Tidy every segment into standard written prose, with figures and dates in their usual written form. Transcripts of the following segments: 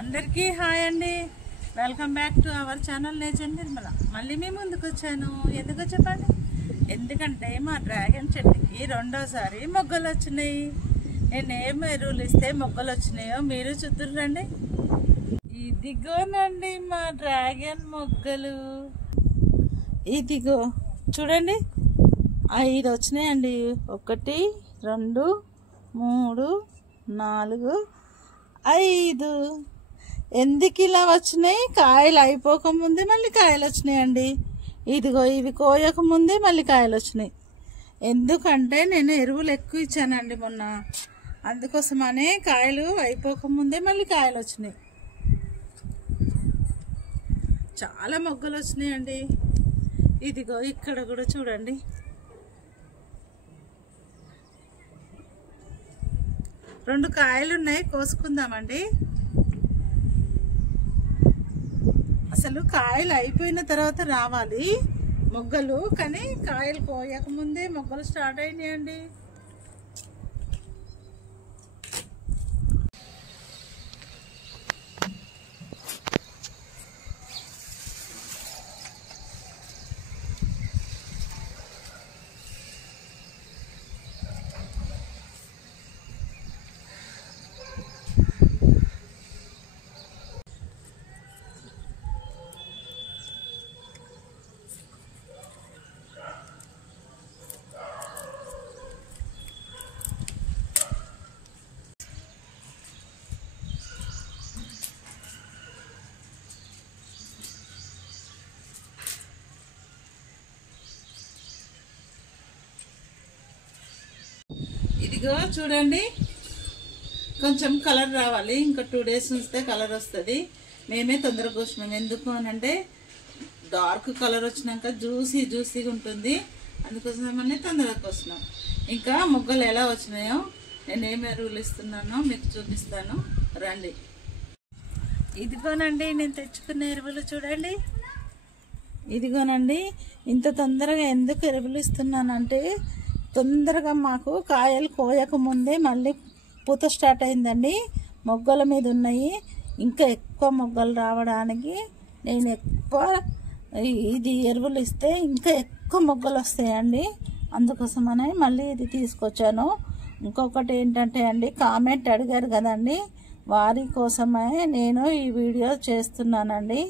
అందరికీ హాయ్ అండి. Welcome back to our channel nature Nirmala. మళ్ళీ మేము ముందుకు వచ్చాను. ఎందుకో చెప్పండి. ఎందుకంటే మా డ్రాగన్ చెట్టుకి రెండోసారి మొగ్గలు వచ్చినాయి. నేను ఏం ఎరువులు ఇస్తే మొగ్గలు వచ్చినాయో మీరు చూద్దురండి. ఇదిగోనండి మా డ్రాగన్ మొగ్గలు. ఇదిగో చూడండి, 5 వచ్చినాయండి. 1 2 3 4 5. ఎందుకు ఇలా వచ్చినాయి? కాయలు అయిపోకముందే మళ్ళీ కాయలు వచ్చినాయండి. ఇదిగో ఇవి కోయకముందే మళ్ళీ కాయలు వచ్చినాయి. ఎందుకంటే నేను ఎరువులు ఎక్కువ ఇచ్చానండి మొన్న, అందుకోసమనే కాయలు అయిపోకముందే మళ్ళీ కాయలు వచ్చినాయి. చాలా మొగ్గలు వచ్చినాయండి. ఇదిగో ఇక్కడ కూడా చూడండి. రెండు కాయలు ఉన్నాయి, కోసుకుందామండి. అసలు కాయలు అయిపోయిన తర్వాత రావాలి మొగ్గలు, కానీ కాయలు కోయకముందే మొగ్గలు స్టార్ట్ అయినాయండి. ఇదిగో చూడండి, కొంచెం కలర్ రావాలి. ఇంకా 2 days ఉంచితే కలర్ వస్తుంది. మేమే తొందరగా కోసినాం. ఎందుకు అని అంటే డార్క్ కలర్ వచ్చినాక జ్యూసీగా ఉంటుంది. అందుకోసమని తొందరగా కోసినాం. ఇంకా మొగ్గలు ఎలా వచ్చినాయో, నేను ఏం ఎరువులు ఇస్తున్నానో మీకు చూపిస్తాను రండి. ఇదిగోనండి నేను తెచ్చుకున్న ఎరువులు చూడండి. ఇదిగోనండి, ఇంత తొందరగా ఎందుకు ఎరువులు ఇస్తున్నానంటే, తొందరగా మాకు కాయలు కోయకముందే మళ్ళీ పూత స్టార్ట్ అయిందండి. మొగ్గల మీద ఉన్నాయి. ఇంకా ఎక్కువ మొగ్గలు రావడానికి నేను ఎక్కువ ఇది ఎరువులు ఇస్తే ఇంకా ఎక్కువ మొగ్గలు వస్తాయండి. అందుకోసమని మళ్ళీ ఇది తీసుకొచ్చాను. ఇంకొకటి ఏంటంటే అండి, కామెంట్ అడిగారు కదండి, వారి కోసమే నేను ఈ వీడియో చేస్తున్నానండి.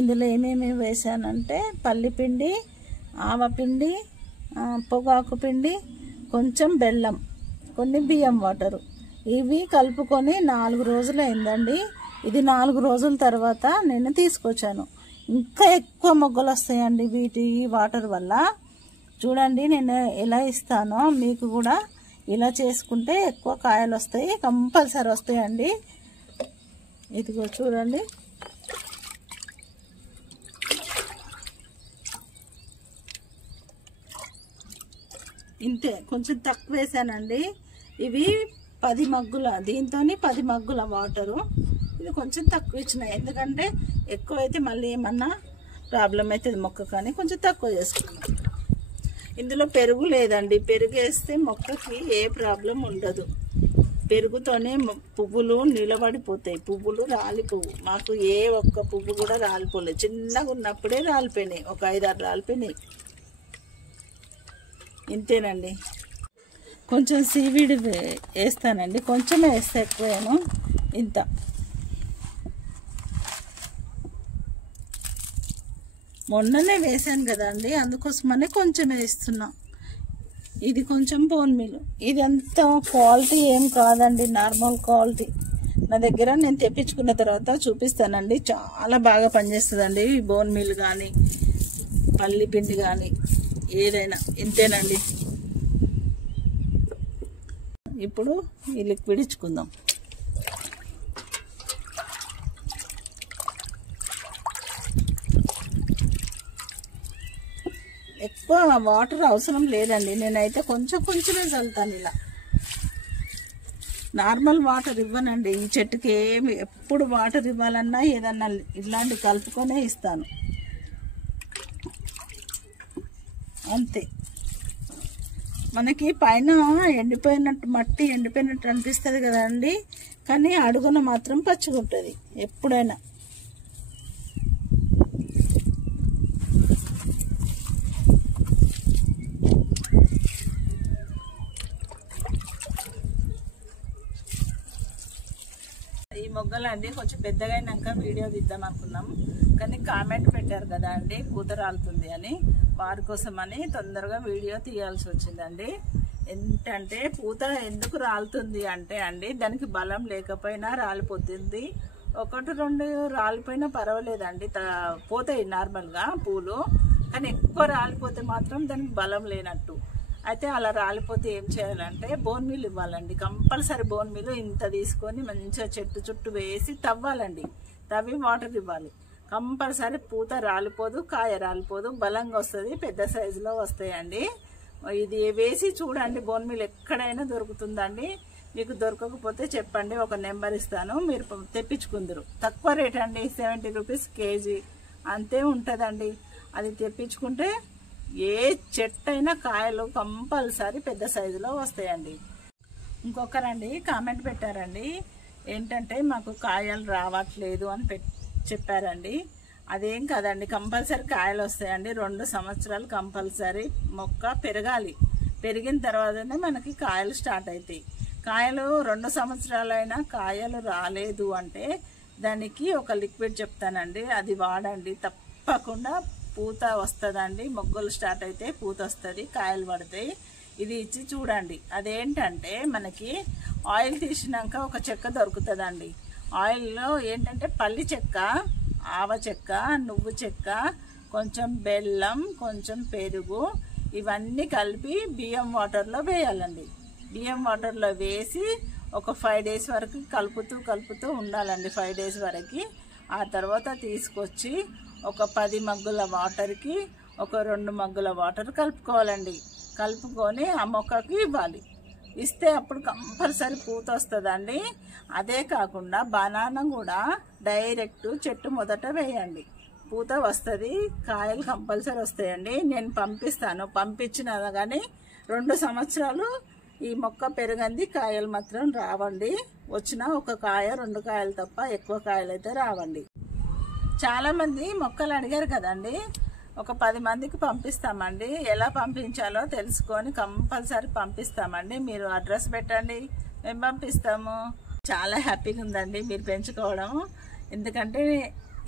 ఇందులో ఏమేమి వేసానంటే పల్లిపిండి, ఆవపిండి, పొగాకు పిండి, కొంచెం బెల్లం, కొన్ని బియ్యం వాటరు, ఇవి కలుపుకొని 4 రోజులు అయిందండి. ఇది 4 రోజుల తర్వాత నేను తీసుకొచ్చాను. ఇంకా ఎక్కువ మొగ్గలు వస్తాయండి ఈ వాటర్ వల్ల. చూడండి నేను ఎలా ఇస్తానో మీకు కూడా ఇలా చేసుకుంటే ఎక్కువ కాయలు వస్తాయి, కంపల్సరీ వస్తాయండి. ఇదిగో చూడండి, ఇంతే, కొంచెం తక్కువ వేసానండి. ఇవి 10 మగ్గుల, దీంతో 10 మగ్గుల వాటరు. ఇది కొంచెం తక్కువ ఇచ్చినాయి, ఎందుకంటే ఎక్కువ అయితే మళ్ళీ ఏమన్నా ప్రాబ్లం అవుతుంది మొక్క, కానీ కొంచెం తక్కువ చేసుకున్నాం. ఇందులో పెరుగు లేదండి. పెరుగు వేస్తే మొక్కకి ఏ ప్రాబ్లం ఉండదు. పెరుగుతోనే పువ్వులు నిలబడిపోతాయి, పువ్వులు రాలిపోవు. మాకు ఏ ఒక్క పువ్వు కూడా రాలిపోలేదు. చిన్నగా ఉన్నప్పుడే రాలిపోయినాయి, ఒక 5-6 రాలిపోయినాయి. ఇంతేనండి. కొంచెం సీవీడ్ వేస్తానండి, కొంచెమే వేస్తే ఎక్కువేమో. ఇంత మొన్ననే వేసాను కదండి, అందుకోసమనే కొంచెం వేస్తున్నా. ఇది కొంచెం బోన్ మీల్. ఇది అంత క్వాలిటీ ఏం కాదండి, నార్మల్ క్వాలిటీ. నా దగ్గర నేను తెప్పించుకున్న తర్వాత చూపిస్తానండి. చాలా బాగా పనిచేస్తుందండి ఈ బోన్ మీల్ కానీ పల్లి పిండి కానీ ఏదైనా. ఇంతేనండి. ఇప్పుడు ఈ లిక్విడ్ ఇచ్చుకుందాం. ఎక్కువ వాటర్ అవసరం లేదండి. నేనైతే కొంచెమే చల్లుతాను. ఇలా నార్మల్ వాటర్ ఇవ్వనండి ఈ చెట్టుకి. ఏమి ఎప్పుడు వాటర్ ఇవ్వాలన్నా ఏదన్నా ఇలాంటి కలుపుకొనే ఇస్తాను, అంతే. మనకి పైన ఎండిపోయినట్టు మట్టి ఎండిపోయినట్టు అనిపిస్తుంది కదండి, కానీ అడుగున మాత్రం పచ్చిగా ఉంటుంది ఎప్పుడైనా. ఈ మొగ్గలు అండి కొంచెం పెద్దగా అయినాక వీడియో తీద్దాం అనుకున్నాం, కానీ కామెంట్ పెట్టారు కదా అండి పూత రాలుతుంది అని, వారి కోసమని తొందరగా వీడియో తీయాల్సి వచ్చిందండి. ఏంటంటే పూత ఎందుకు రాలుతుంది అంటే అండి, దానికి బలం లేకపోయినా రాలిపోతుంది. 1-2 రాలిపోయినా పర్వాలేదండి, పోతాయి నార్మల్గా పూలు. కానీ ఎక్కువ రాలిపోతే మాత్రం దానికి బలం లేనట్టు. అయితే అలా రాలిపోతే ఏం చేయాలంటే బోన్ మీల్ ఇవ్వాలండి. కంపల్సరీ బోన్ మీల్ ఇంత తీసుకొని మంచిగా చెట్టు చుట్టూ వేసి తవ్వాలండి. తవ్వి వాటర్ ఇవ్వాలి. కంపల్సరీ పూత రాలిపోదు, కాయ రాలిపోదు, బలంగా వస్తుంది, పెద్ద సైజులో వస్తాయండి. ఇది వేసి చూడండి, బోన్ మీల్ ఎక్కడైనా దొరుకుతుందండి. మీకు దొరకకపోతే చెప్పండి, ఒక నెంబర్ ఇస్తాను, మీరు తెప్పించుకుందరు. తక్కువ రేట్ అండి, 70 రూపీస్ కేజీ అంతే ఉంటుందండి. అది తెప్పించుకుంటే ఏ చెట్టు అయినా కాయలు కంపల్సరీ పెద్ద సైజులో వస్తాయండి. ఇంకొకరండి కామెంట్ పెట్టారండి, ఏంటంటే మాకు కాయలు రావట్లేదు అని చెప్పారండి. అదేం కాదండి, కంపల్సరీ కాయలు వస్తాయండి. 2 సంవత్సరాలు కంపల్సరీ మొక్క పెరగాలి. పెరిగిన తర్వాతనే మనకి కాయలు స్టార్ట్ అవుతాయి. కాయలు 2 సంవత్సరాలైనా కాయలు రాలేదు అంటే దానికి ఒక లిక్విడ్ చెప్తానండి, అది వాడండి. తప్పకుండా పూత వస్తుందండి. మొగ్గలు స్టార్ట్ అయితే పూత వస్తుంది, కాయలు పడతాయి. ఇది ఇచ్చి చూడండి. అదేంటంటే మనకి ఆయిల్ తీసినాక ఒక చెక్క దొరుకుతుందండి. ఆయిల్లో ఏంటంటే పల్లి చెక్క, ఆవ చెక్క, నువ్వు చెక్క, కొంచెం బెల్లం, కొంచెం పెరుగు, ఇవన్నీ కలిపి బియ్యం వాటర్లో వేయాలండి. బియ్యం వాటర్లో వేసి ఒక 5 డేస్ వరకు కలుపుతూ ఉండాలండి. 5 డేస్ వరకు. ఆ తర్వాత తీసుకొచ్చి ఒక 10 మగ్గుల వాటర్కి ఒక 2 మగ్గుల వాటర్ కలుపుకోవాలండి. కలుపుకొని ఆ మొక్కకి ఇవ్వాలి. ఇస్తే అప్పుడు కంపల్సరీ పూత వస్తుందండి. అదే కాకుండా బనానా కూడా డైరెక్ట్ చెట్టు మొదట వేయండి, పూత వస్తుంది, కాయలు కంపల్సరీ వస్తాయండి. నేను పంపించిన కానీ 2 సంవత్సరాలు ఈ మొక్క పెరగంది, కాయలు మాత్రం రావండి. వచ్చినా 1 కాయ 2 కాయలు తప్ప ఎక్కువ కాయలు అయితే రావండి. చాలామంది మొక్కలు అడిగారు కదండి, ఒక 10 మందికి పంపిస్తామండి. ఎలా పంపించాలో తెలుసుకొని కంపల్సరీ పంపిస్తామండి. మీరు అడ్రస్ పెట్టండి, మేము పంపిస్తాము. చాలా హ్యాపీగా ఉందండి మీరు పెంచుకోవడం. ఎందుకంటే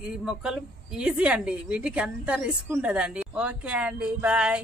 ఈ మొక్కలు ఈజీ అండి, వీటికి అంత రిస్క్ ఉండదండి. ఓకే అండి, బాయ్.